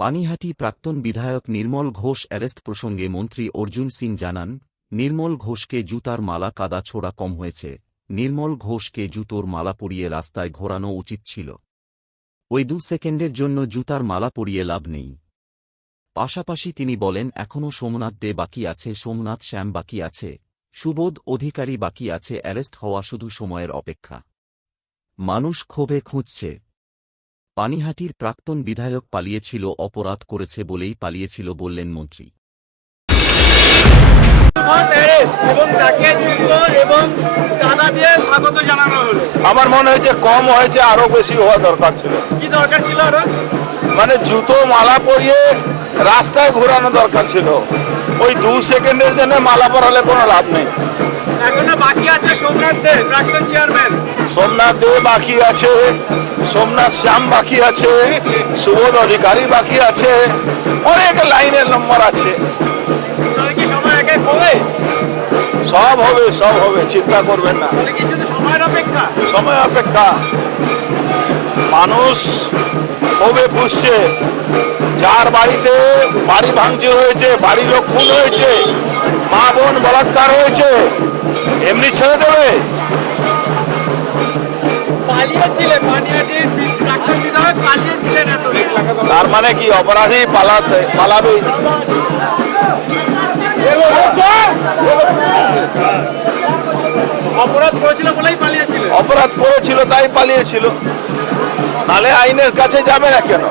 পানিহাটি প্রাক্তন বিধায়ক নির্মল ঘোষ অ্যারেস্ট প্রসঙ্গে মন্ত্রী অর্জুন সিং জানান, নির্মল ঘোষকে জুতার মালা কাদা ছোড়া কম হয়েছে, নির্মল ঘোষকে জুতোর মালা পরিয়ে রাস্তায় ঘোরানো উচিত ছিল। ওই 2 সেকেন্ডের জন্য জুতার মালা পরিয়ে লাভ নেই। পাশাপাশি তিনি বলেন, এখনও সোমনাথ দে বাকি আছে, সোমনাথ শ্যাম বাকি আছে, সুবোধ অধিকারী বাকি আছে, অ্যারেস্ট হওয়া শুধু সময়ের অপেক্ষা। মানুষ ক্ষোভে খুঁজছে। পানিহাটির প্রাক্তন বিধায়ক পালিয়েছিল, অপরাধ করেছে বলেই পালিয়েছিল বললেন মন্ত্রী। আমার মনে হয়েছে কম হয়েছে, আরো বেশি হওয়া দরকার ছিল। কি দরকার ছিল আরো? মানে জুতো মালা পরিয়ে রাস্তায় ঘোরানো দরকার ছিল। ওই 2 সেকেন্ডের জন্য মালা পরালে কোনো লাভ নেই। এখনো বাকি আছে সোমনাথ দে প্রাক্তন চেয়ারম্যান, সোমনাথ দে বাকি আছে, সোমনাথ শ্যাম বাকি আছে, সুবোধ অধিকারী বাকি আছে, অনেক লাইনের নম্বর আছে। তাহলে কি সময় একে হবে? সব হবে, সব হবে, চিন্তা করবেন না। তাহলে কি শুধু সময়ের অপেক্ষা? সময় অপেক্ষা। মানুষ কবে বুঝছে, যার বাড়িতে বাড়ি ভাঙচুর হয়েছে, বাড়ি লোক খুন হয়েছে, মা বোন বলাৎকার হয়েছে, এমনি ছেড়ে দেবে? পালিয়েছিলেন পানিহাটির প্রাক্তন বিধায়ক, পালিয়েছিলেন এতদিন। তার মানে কি অপরাধী পালাবে? অপরাধ করেছিল বলেই পালিয়েছিলেন। অপরাধ করেছিল তাই পালিয়েছিল, নালে আইনের কাছে যাবে না কেন?